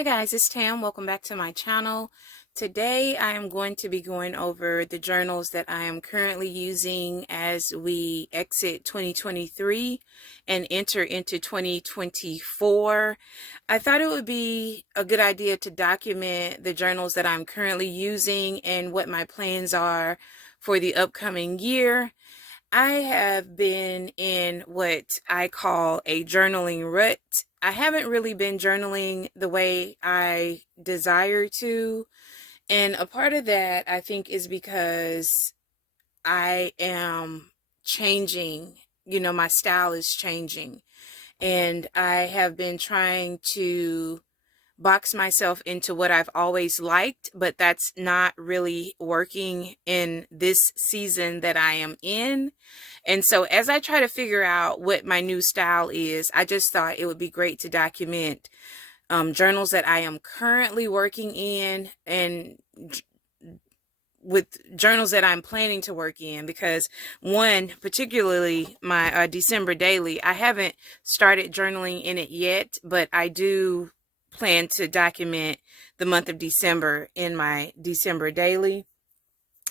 Hi guys, it's Tam. Welcome back to my channel. Today I am going to be going over the journals that I am currently using as we exit 2023 and enter into 2024. I thought it would be a good idea to document the journals that I'm currently using and what my plans are for the upcoming year. I have been in what I call a journaling rut. I haven't really been journaling the way I desire to. And a part of that, I think, is because I am changing. My style is changing. And I have been trying to box myself into what I've always liked, but that's not really working in this season that I am in. And so as I try to figure out what my new style is, I just thought it would be great to document journals that I am currently working in and with journals that I'm planning to work in, because one, particularly my December daily, I haven't started journaling in it yet, but I do plan to document the month of December in my December daily.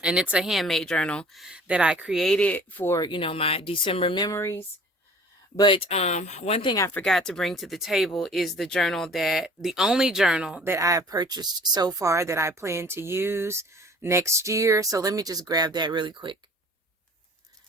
And it's a handmade journal that I created for, my December memories. But one thing I forgot to bring to the table is the only journal that I have purchased so far that I plan to use next year. So let me just grab that really quick.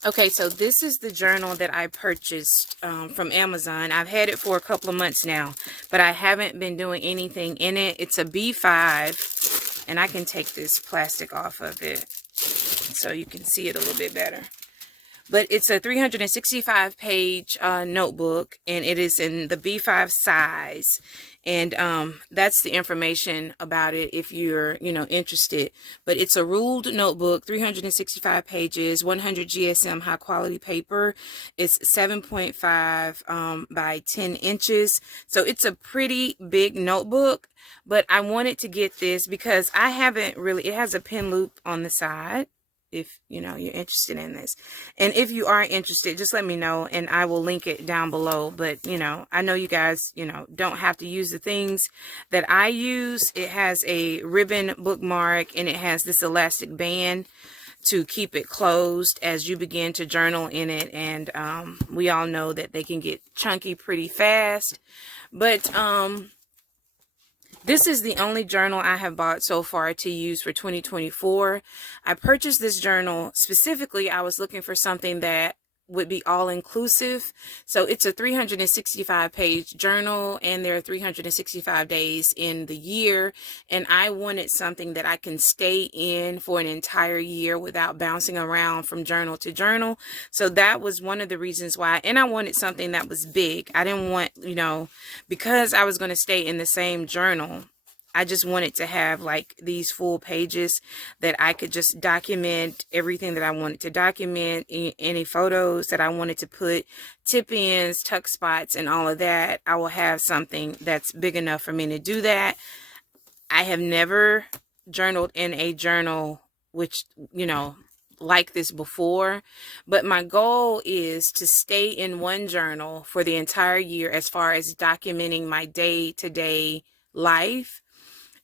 Okay, so this is the journal that I purchased from Amazon. I've had it for a couple of months now, but I haven't been doing anything in it. It's a B5, and I can take this plastic off of it so you can see it a little bit better. But it's a 365 page notebook, and it is in the B5 size. And that's the information about it if you're, interested. But it's a ruled notebook, 365 pages, 100 GSM high quality paper. It's 7.5 by 10 inches. So it's a pretty big notebook. But I wanted to get this because I haven't really, it has a pen loop on the side, if you're interested in this. And if you are interested, just let me know and I will link it down below. But I know you guys don't have to use the things that I use. It has a ribbon bookmark, and it has this elastic band to keep it closed as you begin to journal in it. And we all know that they can get chunky pretty fast. But this is the only journal I have bought so far to use for 2024. I purchased this journal specifically. I was looking for something that would be all-inclusive. So it's a 365 page journal, and there are 365 days in the year. And I wanted something that I can stay in for an entire year without bouncing around from journal to journal. So that was one of the reasons why. And I wanted something that was big. I didn't want, because I was going to stay in the same journal, I just wanted to have like these full pages that I could just document everything that I wanted to document, any photos that I wanted to put, tip ins, tuck spots, and all of that. I will have something that's big enough for me to do that. I have never journaled in a journal which, like this before, but my goal is to stay in one journal for the entire year as far as documenting my day-to-day life.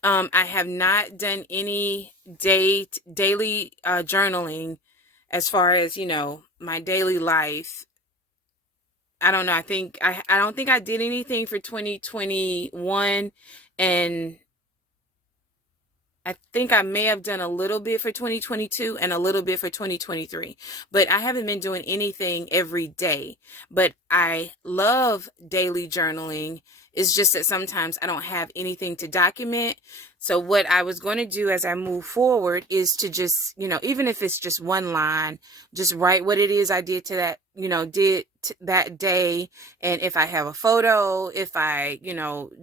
I have not done any daily journaling as far as, my daily life. I don't know. I don't think I did anything for 2021, and I think I may have done a little bit for 2022 and a little bit for 2023, but I haven't been doing anything every day. But I love daily journaling. It's just that sometimes I don't have anything to document. So what I was going to do as I move forward is to just, even if it's just one line, just write what it is I did to that, that day. And if I have a photo, if I,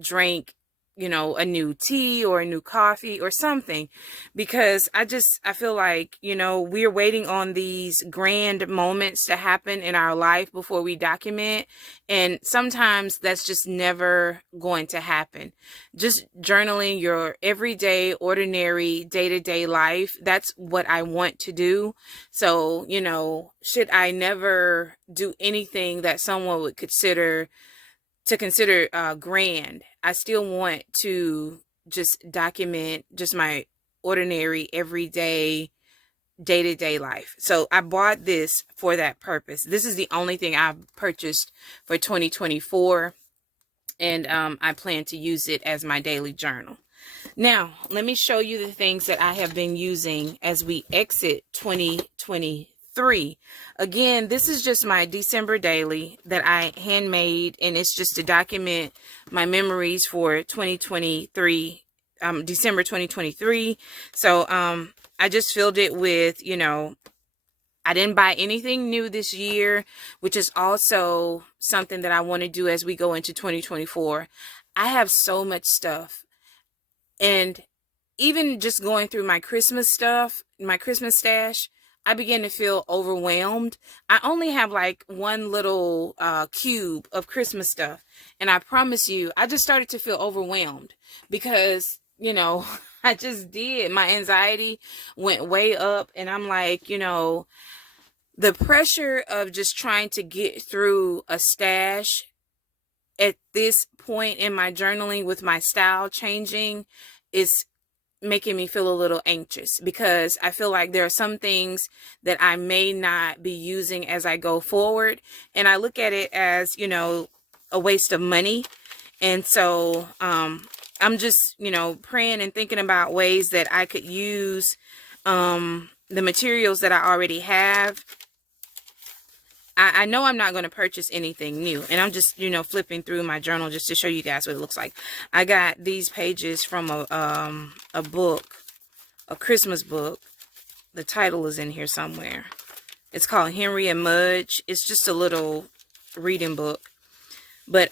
drank a new tea or a new coffee or something, because I feel like, we're waiting on these grand moments to happen in our life before we document. And sometimes that's just never going to happen. Just journaling your everyday, ordinary, day-to-day life. That's what I want to do. So, should I never do anything that someone would consider to consider grand. I still want to just document just my ordinary, everyday, day-to-day life. So I bought this for that purpose. This is the only thing I've purchased for 2024, and I plan to use it as my daily journal. Now, let me show you the things that I have been using as we exit 2023. Again, this is just my December daily that I handmade, and it's just to document my memories for 2023, December 2023. So, I just filled it with, I didn't buy anything new this year, which is also something that I want to do as we go into 2024. I have so much stuff. And even just going through my Christmas stuff, my Christmas stash, I began to feel overwhelmed. I only have like one little cube of Christmas stuff. And I promise you, I just started to feel overwhelmed because, I just did. My anxiety went way up, and I'm like, the pressure of just trying to get through a stash at this point in my journaling with my style changing is making me feel a little anxious, because I feel like there are some things that I may not be using as I go forward. And I look at it as, a waste of money. And so, I'm just, praying and thinking about ways that I could use, the materials that I already have. I know I'm not going to purchase anything new, and I'm just, flipping through my journal just to show you guys what it looks like. I got these pages from a book, a Christmas book. The title is in here somewhere. It's called Henry and Mudge. It's just a little reading book, but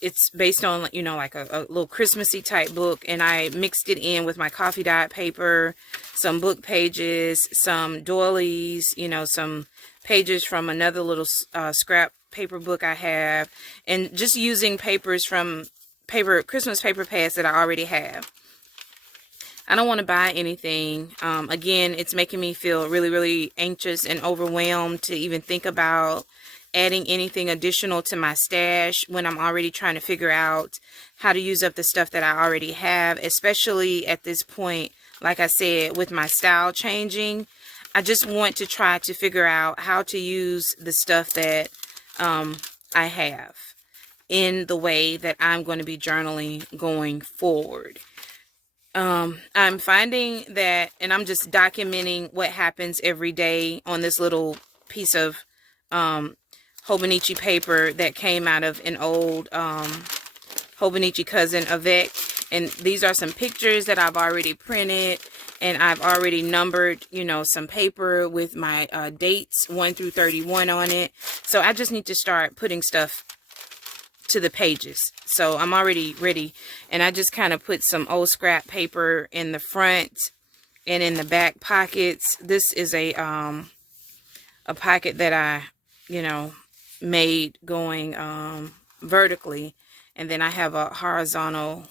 it's based on, like a little Christmassy type book, and I mixed it in with my coffee dyed paper, some book pages, some doilies, some pages from another little scrap paper book I have, and just using papers from Christmas paper pads that I already have. I don't want to buy anything. Again, it's making me feel really, really anxious and overwhelmed to even think about adding anything additional to my stash when I'm already trying to figure out how to use up the stuff that I already have, especially at this point, like I said, with my style changing. I just want to try to figure out how to use the stuff that I have in the way that I'm going to be journaling going forward. I'm finding that, and I'm just documenting what happens every day on this little piece of Hobonichi paper that came out of an old Hobonichi cousin Avec. And these are some pictures that I've already printed, and I've already numbered, some paper with my dates 1 through 31 on it. So I just need to start putting stuff to the pages. So I'm already ready, and I just kind of put some old scrap paper in the front and in the back pockets. This is a pocket that I, made going vertically, and then I have a horizontal.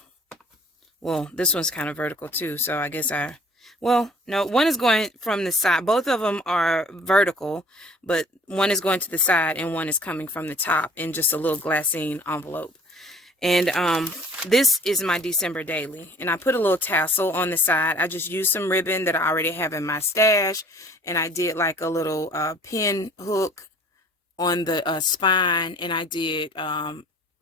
Well, this one's kind of vertical too, so I guess no, one is going from the side. Both of them are vertical, but one is going to the side and one is coming from the top in just a little glassine envelope. And this is my December daily, and I put a little tassel on the side. I just used some ribbon that I already have in my stash, and I did like a little pin hook on the spine, and I did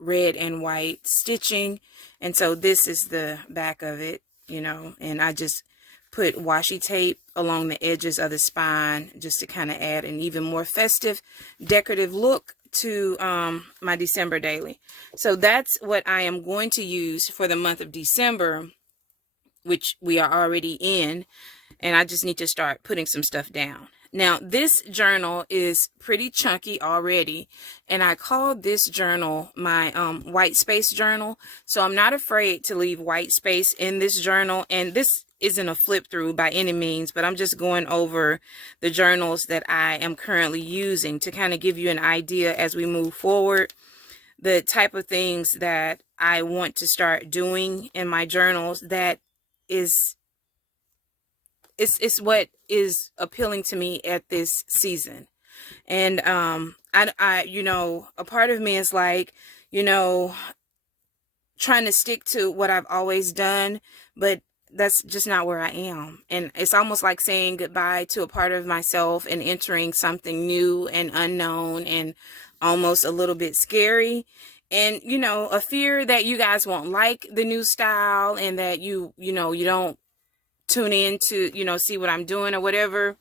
red and white stitching. And so this is the back of it, and I just put washi tape along the edges of the spine just to kind of add an even more festive, decorative look to my December daily. So that's what I am going to use for the month of December, which we are already in, and I just need to start putting some stuff down. Now, this journal is pretty chunky already, and I call this journal my white space journal. So I'm not afraid to leave white space in this journal, and this isn't a flip through by any means, but I'm just going over the journals that I am currently using to kind of give you an idea as we move forward, the type of things that I want to start doing in my journals that is it's what is appealing to me at this season. And I a part of me is like, you know, trying to stick to what I've always done, but that's just not where I am. And it's almost like saying goodbye to a part of myself and entering something new and unknown and almost a little bit scary. And, you know, a fear that you guys won't like the new style and that you don't tune in to, see what I'm doing or whatever.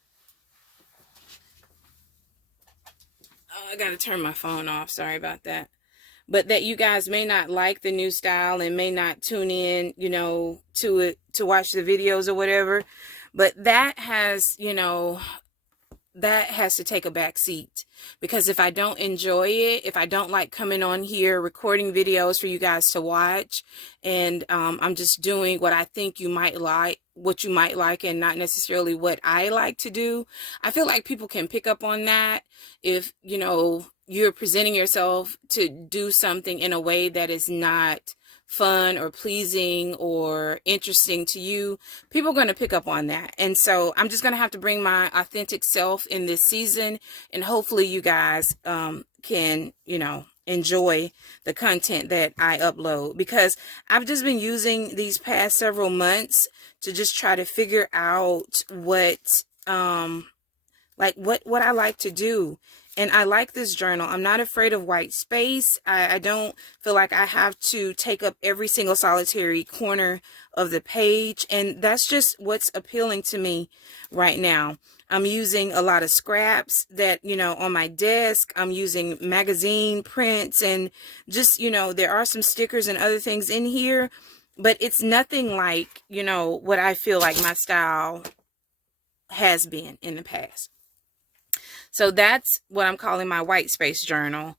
Oh, I got to turn my phone off. Sorry about that. But that you guys may not like the new style and may not tune in, to it, to watch the videos or whatever. But that has, that has to take a back seat, because if I don't enjoy it, if I don't like coming on here recording videos for you guys to watch, and I'm just doing what I think you might like, what you might like, and not necessarily what I like to do, I feel like people can pick up on that. If you're presenting yourself to do something in a way that is not fun or pleasing or interesting to you, people are going to pick up on that. And so I'm just going to have to bring my authentic self in this season, and hopefully you guys can enjoy the content that I upload, because I've just been using these past several months to just try to figure out what what I like to do. And I like this journal. I'm not afraid of white space. I don't feel like I have to take up every single solitary corner of the page. And that's just what's appealing to me right now. I'm using a lot of scraps that, on my desk. I'm using magazine prints, and just, there are some stickers and other things in here. But it's nothing like, what I feel like my style has been in the past. So that's what I'm calling my white space journal.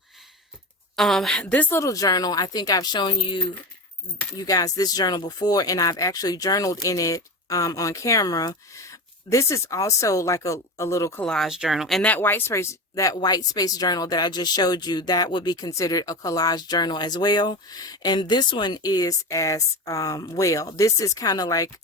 This little journal, I think I've shown you guys this journal before, and I've actually journaled in it on camera. This is also like a little collage journal, and that white space journal that I just showed you, that would be considered a collage journal as well. And this one is as well. This is kind of like,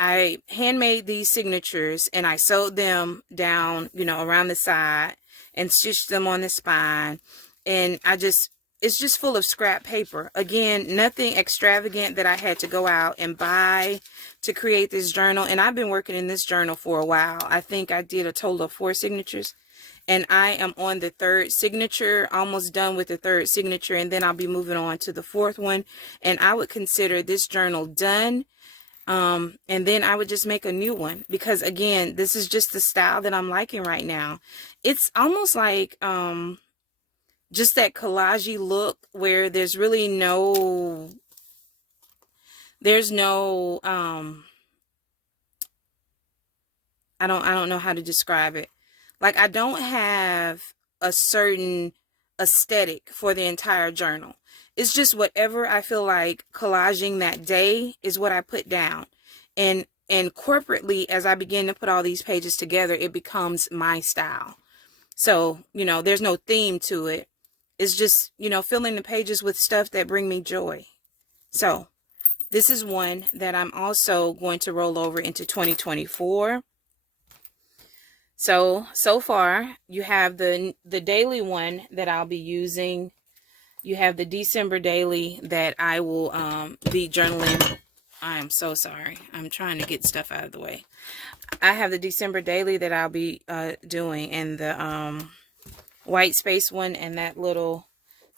I handmade these signatures and I sewed them down, around the side and stitched them on the spine. And it's just full of scrap paper. Again, nothing extravagant that I had to go out and buy to create this journal. And I've been working in this journal for a while. I think I did a total of 4 signatures. And I am on the 3rd signature, almost done with the 3rd signature. And then I'll be moving on to the 4th one. And I would consider this journal done. And then I would just make a new one, because again, this is just the style that I'm liking right now. It's almost like, just that collagey look where there's really no, I don't know how to describe it. Like, I don't have a certain aesthetic for the entire journal. It's just whatever I feel like collaging that day is what I put down. And corporately, as I begin to put all these pages together, it becomes my style. So, there's no theme to it. It's just, filling the pages with stuff that bring me joy. So this is one that I'm also going to roll over into 2024. So far you have the daily one that I'll be using. You have the December daily that I will be journaling. I am so sorry. I'm trying to get stuff out of the way. I have the December daily that I'll be doing, and the white space one, and that little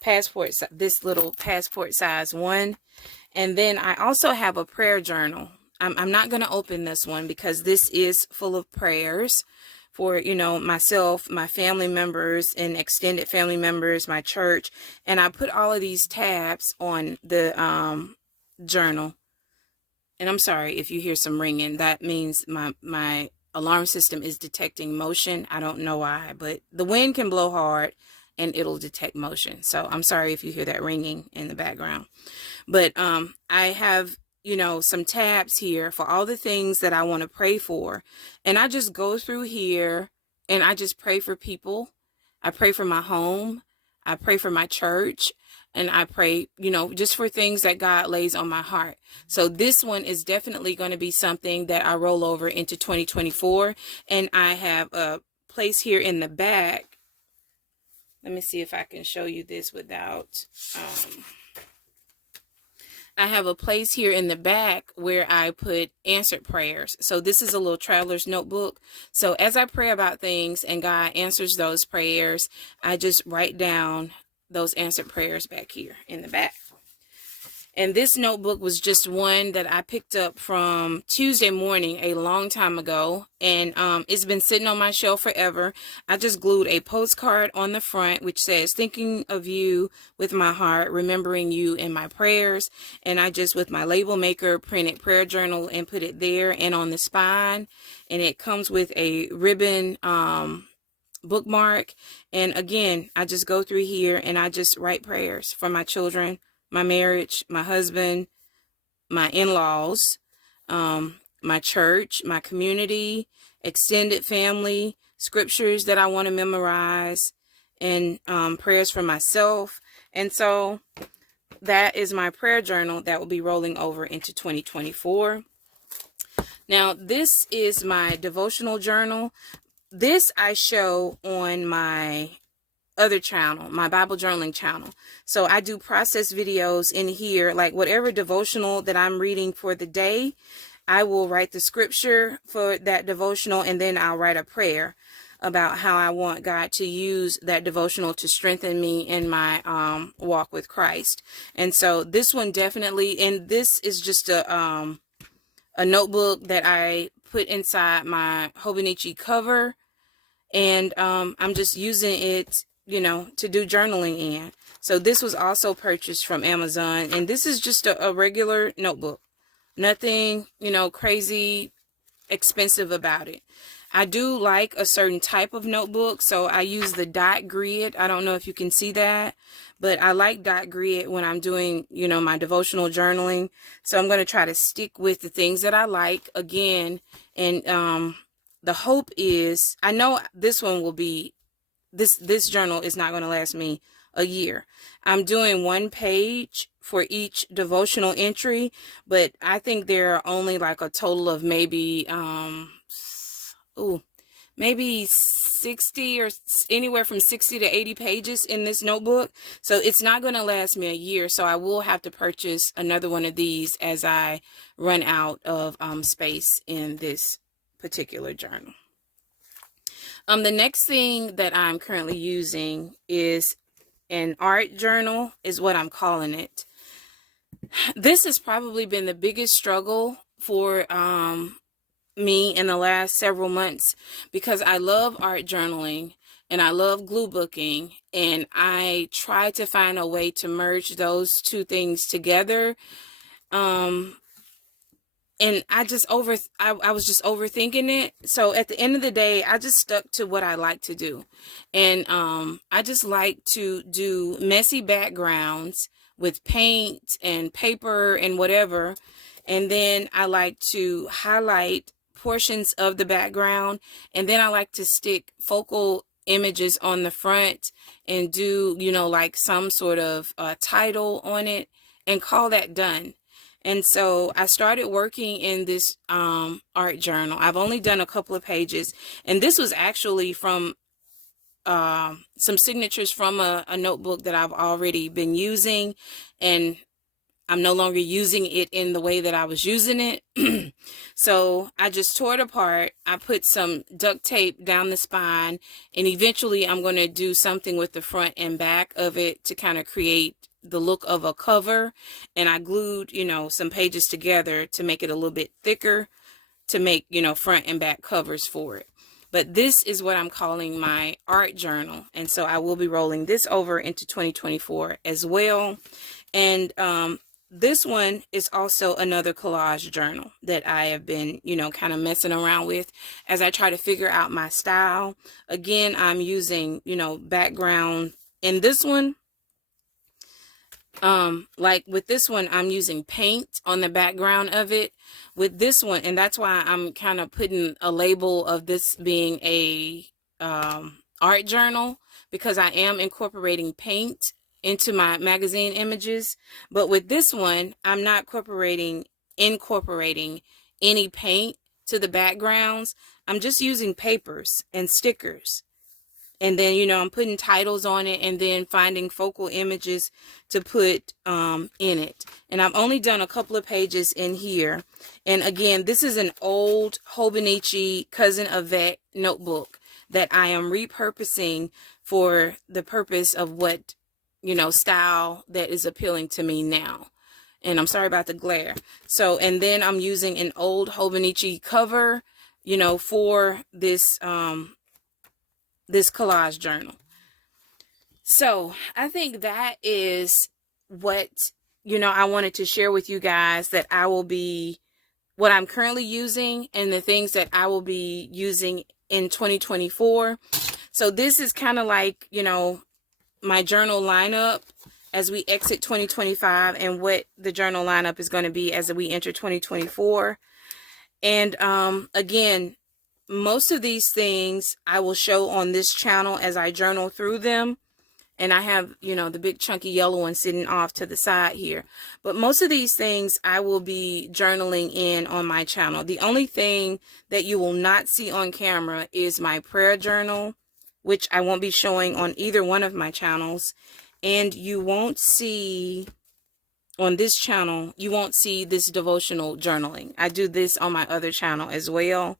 passport, this little passport size one. And then I also have a prayer journal. I'm not going to open this one because this is full of prayers for, myself, my family members and extended family members, my church. And I put all of these tabs on the journal. And I'm sorry if you hear some ringing. That means my alarm system is detecting motion. I don't know why, but the wind can blow hard and it'll detect motion. So I'm sorry if you hear that ringing in the background. But I have, some tabs here for all the things that I want to pray for. And I just go through here and I just pray for people. I pray for my home. I pray for my church. And I pray, just for things that God lays on my heart. So this one is definitely going to be something that I roll over into 2024. And I have a place here in the back Let me see if I can show you this without, I have a place here in the back where I put answered prayers. So this is a little traveler's notebook. So as I pray about things and God answers those prayers, I just write down those answered prayers back here in the back. And this notebook was just one that I picked up from Tuesday morning a long time ago. And it's been sitting on my shelf forever. I just glued a postcard on the front, which says, thinking of you with my heart, remembering you in my prayers. And I just, with my label maker, printed prayer journal and put it there and on the spine. And it comes with a ribbon bookmark. And again, I just go through here and I just write prayers for my children, my marriage, my husband, my in-laws, my church, my community, extended family, scriptures that I want to memorize, and prayers for myself. And so that is my prayer journal that will be rolling over into 2024. Now, this is my devotional journal. This I show on my other channel, my Bible journaling channel. So I do process videos in here, like whatever devotional that I'm reading for the day, I will write the scripture for that devotional, and then I'll write a prayer about how I want God to use that devotional to strengthen me in my walk with Christ. And so this one definitely, and this is just a notebook that I put inside my Hobonichi cover, and I'm just using it, you know, to do journaling in. So this was also purchased from Amazon, and this is just a regular notebook. Nothing, you know, crazy expensive about it. I do like a certain type of notebook, so I use the dot grid. I don't know if you can see that, but I like dot grid when I'm doing, you know, my devotional journaling. So I'm going to try to stick with the things that I like again. And the hope is, I know this one will be, this journal is not going to last me a year. I'm doing one page for each devotional entry, but I think there are only like a total of maybe maybe 60 or anywhere from 60 to 80 pages in this notebook. So it's not going to last me a year. So I will have to purchase another one of these as I run out of space in this particular journal. The next thing that I'm currently using is an art journal, is what I'm calling it. This has probably been the biggest struggle for me in the last several months, because I love art journaling and I love glue booking, and I try to find a way to merge those two things together. And I was just overthinking it. So at the end of the day, I just stuck to what I like to do. And I just like to do messy backgrounds with paint and paper and whatever. And then I like to highlight portions of the background. And then I like to stick focal images on the front and do, you know, like some sort of title on it and call that done. And so I started working in this art journal. I've only done a couple of pages, and this was actually from some signatures from a notebook that I've already been using, and I'm no longer using it in the way that I was using it. So I just tore it apart. I put some duct tape down the spine, and eventually I'm going to do something with the front and back of it to kind of create the look of a cover. And I glued, you know, some pages together to make it a little bit thicker, to make, you know, front and back covers for it. But this is what I'm calling my art journal. And so I will be rolling this over into 2024 as well. And this one is also another collage journal that I have been, you know, kind of messing around with as I try to figure out my style. Again, I'm using, you know, background in this one. Like with this one, I'm using paint on the background of it. With this one, and that's why I'm kind of putting a label of this being a art journal, because I am incorporating paint into my magazine images. But with this one, I'm not incorporating any paint to the backgrounds. I'm just using papers and stickers. And then, you know, I'm putting titles on it and then finding focal images to put in it. And I've only done a couple of pages in here. And again, this is an old Hobonichi Cousin Yvette notebook that I am repurposing for the purpose of what, you know, style that is appealing to me now. And I'm sorry about the glare. So, and then I'm using an old Hobonichi cover, you know, for this this collage journal. So I think that is what, you know, I wanted to share with you guys, that I will be, what I'm currently using and the things that I will be using in 2024. So this is kind of like, you know, my journal lineup as we exit 2025 and what the journal lineup is going to be as we enter 2024. And again, most of these things I will show on this channel as I journal through them. And I have, you know, the big chunky yellow one sitting off to the side here. But most of these things I will be journaling in on my channel. The only thing that you will not see on camera is my prayer journal, which I won't be showing on either one of my channels. And you won't see on this channel, you won't see this devotional journaling. I do this on my other channel as well.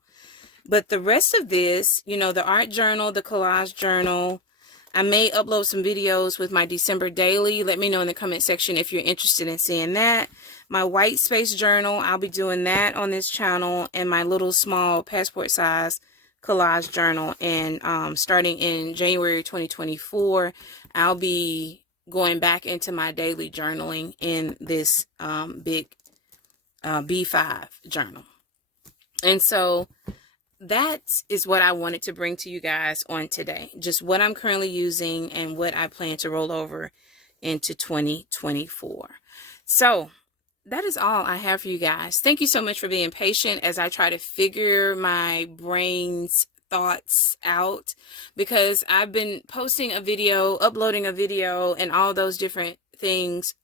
But the rest of this, you know, the art journal, the collage journal, I may upload some videos with my December daily. Let me know in the comment section if you're interested in seeing that. My white space journal, I'll be doing that on this channel, and my little small passport size collage journal. And starting in January 2024, I'll be going back into my daily journaling in this big B5 journal. And so that is what I wanted to bring to you guys on today. Just what I'm currently using and what I plan to roll over into 2024. So that is all I have for you guys. Thank you so much for being patient as I try to figure my brain's thoughts out, because I've been posting a video, uploading a video, and all those different things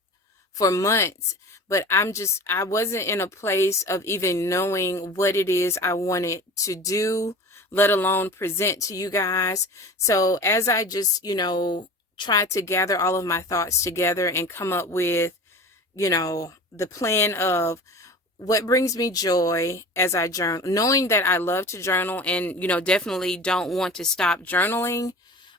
for months. But I wasn't in a place of even knowing what it is I wanted to do, let alone present to you guys. So as I just, you know, try to gather all of my thoughts together and come up with, you know, the plan of what brings me joy as I journal, knowing that I love to journal and, you know, definitely don't want to stop journaling,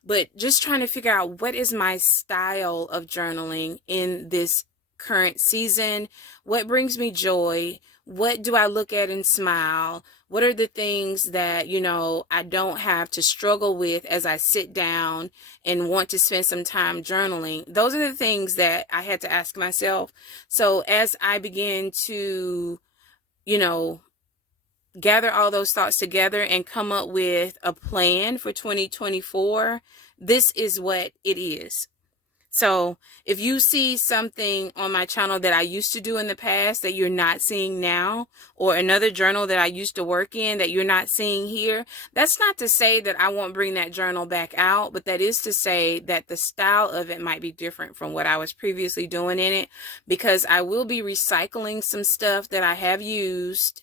but just trying to figure out what is my style of journaling in this current season. What brings me joy? What do I look at and smile? What are the things that, you know, I don't have to struggle with as I sit down and want to spend some time journaling? Those are the things that I had to ask myself. So as I begin to, you know, gather all those thoughts together and come up with a plan for 2024, this is what it is. So if you see something on my channel that I used to do in the past that you're not seeing now, or another journal that I used to work in that you're not seeing here, that's not to say that I won't bring that journal back out, but that is to say that the style of it might be different from what I was previously doing in it, because I will be recycling some stuff that I have used,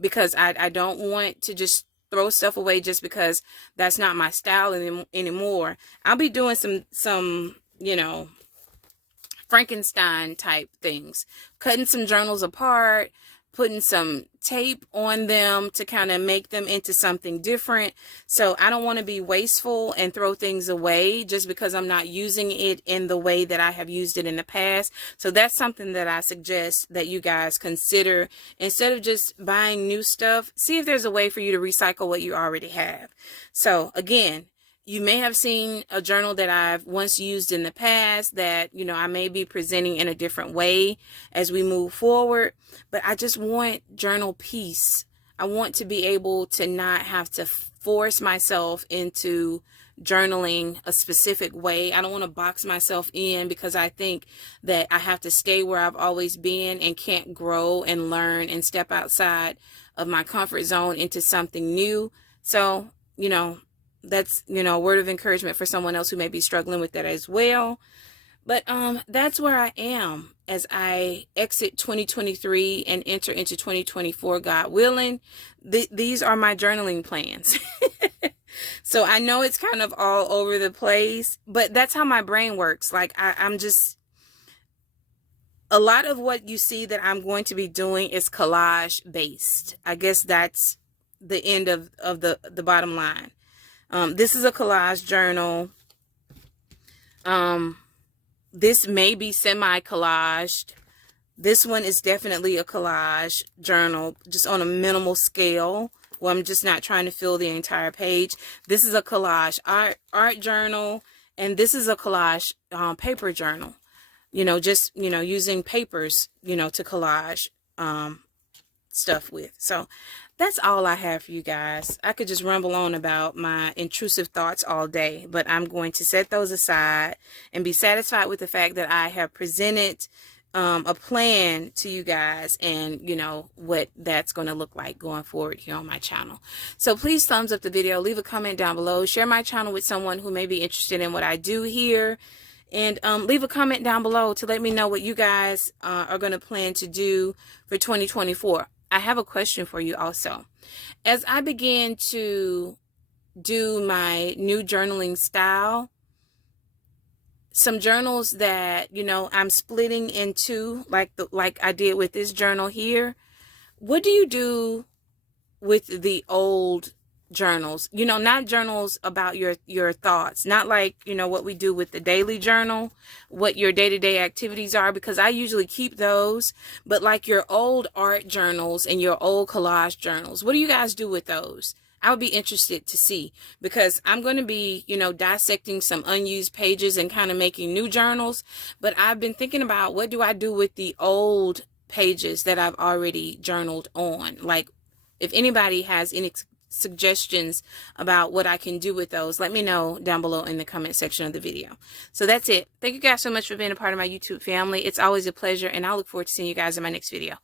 because I don't want to just throw stuff away just because that's not my style anymore. I'll be doing some you know, Frankenstein type things, cutting some journals apart, putting some tape on them to kind of make them into something different. So I don't want to be wasteful and throw things away just because I'm not using it in the way that I have used it in the past. So that's something that I suggest that you guys consider. Instead of just buying new stuff, see if there's a way for you to recycle what you already have. So again, you may have seen a journal that I've once used in the past that, you know, I may be presenting in a different way as we move forward, but I just want journal peace. I want to be able to not have to force myself into journaling a specific way. I don't want to box myself in because I think that I have to stay where I've always been and can't grow and learn and step outside of my comfort zone into something new. So, you know, that's, you know, a word of encouragement for someone else who may be struggling with that as well. But that's where I am as I exit 2023 and enter into 2024, God willing. These are my journaling plans. So I know it's kind of all over the place, but that's how my brain works. Like I'm just, a lot of what you see that I'm going to be doing is collage based. I guess that's the end of the bottom line. This is a collage journal. This may be semi-collaged. This one is definitely a collage journal, just on a minimal scale, where I'm just not trying to fill the entire page. This is a collage art journal, and this is a collage paper journal. Just, using papers, to collage stuff with. So that's all I have for you guys. I could just ramble on about my intrusive thoughts all day, but I'm going to set those aside and be satisfied with the fact that I have presented a plan to you guys, and what that's going to look like going forward here on my channel. So please thumbs up the video, leave a comment down below, share my channel with someone who may be interested in what I do here, and leave a comment down below to let me know what you guys are going to plan to do for 2024. I have a question for you also. As I begin to do my new journaling style, some journals that, I'm splitting into, like I did with this journal here. What do you do with the old journals? Not journals about your thoughts, not like, what we do with the daily journal, what your day-to-day activities are, because I usually keep those, but like your old art journals and your old collage journals, what do you guys do with those? I would be interested to see, because I'm going to be, dissecting some unused pages and kind of making new journals. But I've been thinking about, what do I do with the old pages that I've already journaled on? Like, if anybody has any suggestions about what I can do with those, let me know down below in the comment section of the video. So that's it. Thank you guys so much for being a part of my YouTube family. It's always a pleasure, and I look forward to seeing you guys in my next video.